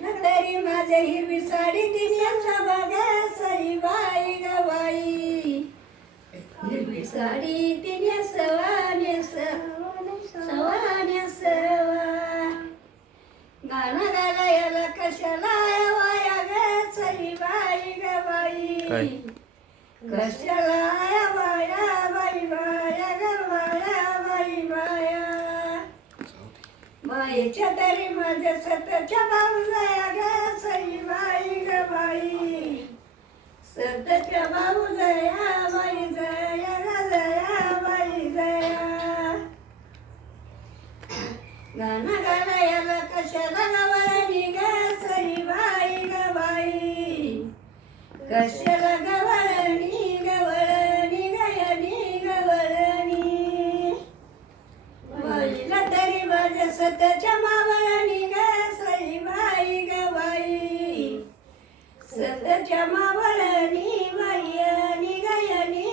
तरी माझी हिरवी साडी दिल्याचा बघा सई बाई ग बाई हिरवी साडी तिने सवा. सवा सवा गाणं गायला कशाला वाया ग सई बाई ग काय? बाई कशाला बाया बाई बाया माईच्या तरी माझ्या सतच्या बाबूजया ग सई बाई ग बाई. सतच्या बाबूजया बाई जया ग जया बाई जया. गाणं गायला कशाला गवळणी ग सई बाई ग बाई. कशाला गवळ सतच्या मावळणी ग सई बाई ग बाई. सतच्या मावळणी बाईयनी गयनी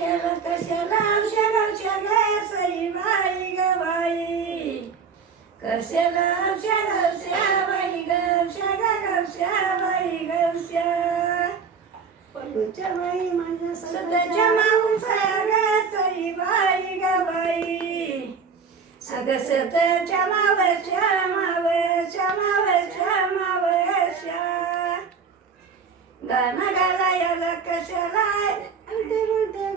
याला कशाला औषध औषध सई बाई ग बाई. कशाला औषध बाई गवशा गवशा बाई गवशा बाई माझ्या सदाच्या माऊसा ग सई बाई ग बाई सग सत मावच्या मावच्या मावच्या मावच्या गाणं गायला कशाला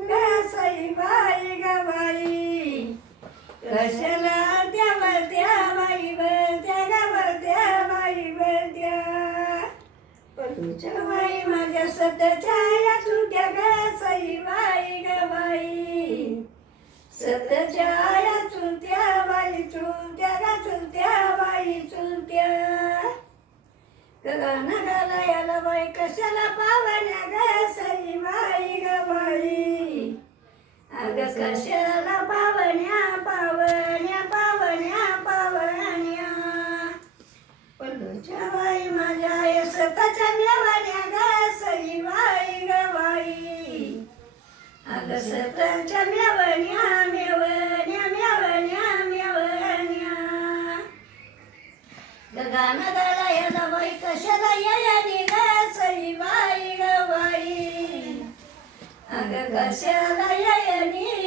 ग सई बाई ग बाई कशाला त्या द्या बाई बलत्या ग बलत्या बाई बलत्या पडूच्या बाई माझ्या सतच्या या चुट्या ग सई बाई ग बाई सतच्या या चुलत्या बाई चुलत्या ग चुलत्या बाई चुलत्या गगन गायला बाई कशाला पावण्या ग सई बाई ग बाई अग कशाला पावण्या पावण्या पावण्या पावण्या पल्लूच्या बाई माझ्या यशताच्या मेवाण्या ग सई बाई ग बाई अग सताच्या मेवण्या मेवण्या गाणं गायला बाई कशाला येण्यानी ग बाई ग अग कशाला येण्यानी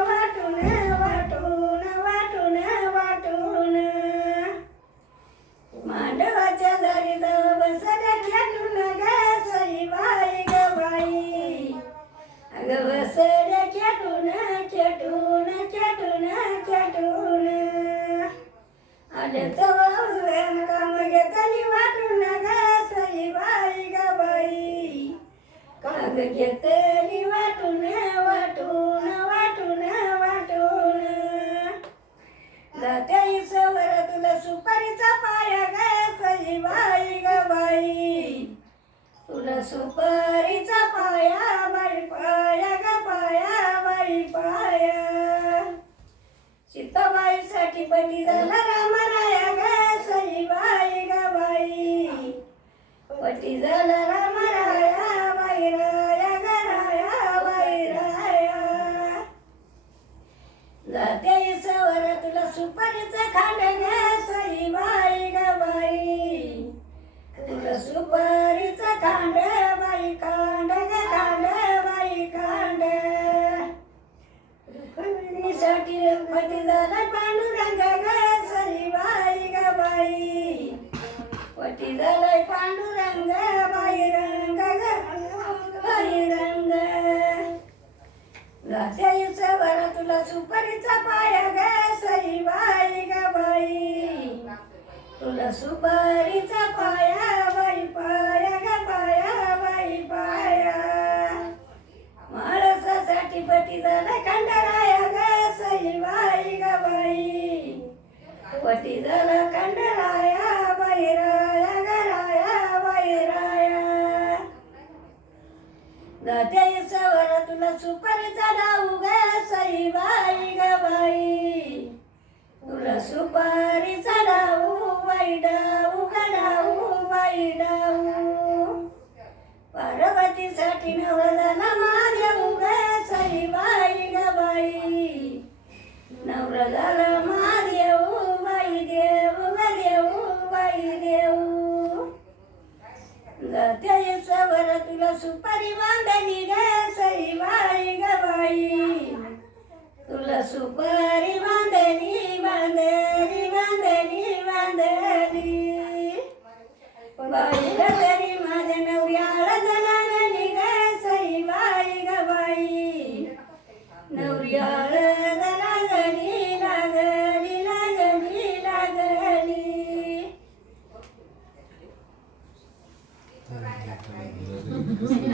घेतली वाटून ग सई बाई ग बाई काग घेतली वाटून वाटून वाटून वाटून. जात्या इसवर तुला सुपारीचा पाया ग सई बाई ग बाई. तुला सुपारीचा पाया साठी पती झाला रामराया ग सईबाई ग बाई पती झाला रामराया बाई राया ग राया बाई राया जाते सवर तुला सुपारीचं खांड ग सईबाई गा बाई तुला सुपारीचं खांड रुक्मिणीसाठी रुक्मती झाला पांडुरंगा ग सईबाई ग बाई. पती झालाय पांडुरंग बाई रंग ग बाई रंग रात्याईचा बरा तुला सुपारीचा पाया ग सईबाई ग बाई. तुला सुपारीचा पाया बाई पाया ग पाया बाई पाया. माणसासाठी पती झाला खंडराया ग सईबाई ग बाई पती झाला कंडराया बाई घराया ग राया सवर तुला सुपारीचा डाऊ ग सईबाई ग बाई. तुला सुपारीचा चढाऊ बाई डाऊ ग डाऊ बाई डाऊ पार्वतीसाठी नव सुपारी बांधली ग सईबाई ग बाई तुला सुपारी बांधली बांधली बांधली बाई बाईला तरी माझ्या नवऱ्याळ लागली ग सईबाई ग बाई नवऱ्या